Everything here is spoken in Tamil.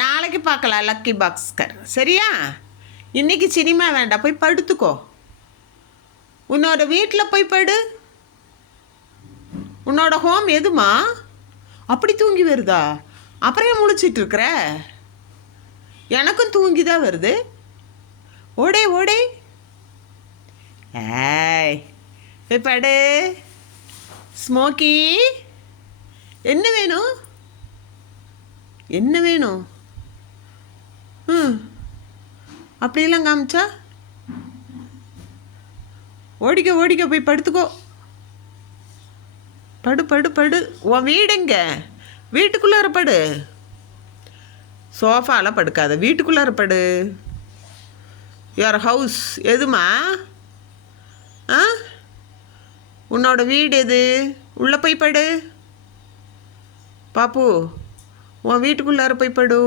நாளைக்கு பார்க்கலாம் லக்கி பாஸ்கர். சரியா? இன்னைக்கு சினிமா வேண்டாம், போய் படுத்துக்கோ. உன்னோட வீட்டில் போய் படு. உன்னோட ஹோம் எதுமா? அப்படி தூங்கி வருதா? அப்புறம் ஏன் முழிச்சிட்டு இருக்கிற? எனக்கும் தூங்கி தான் வருது. ஓடே ஓடே. ஏய், போய் படு. ஸ்மோக்கி, என்ன வேணும்? என்ன வேணும்? அப்படியெல்லாம் காமிச்சா ஓடிக்க ஓடிக்க, போய் படுத்துக்கோ. படு படு படு. உன் வீடுங்க? வீட்டுக்குள்ளார படு. சோஃபாவில் படுக்காத, வீட்டுக்குள்ளார படு. யுவர் ஹவுஸ் எதுமா? ஆ, உன்னோட வீடு எது? உள்ளே போய் படு. பாப்பு, உன் வீட்டுக்குள்ளார போய் படு.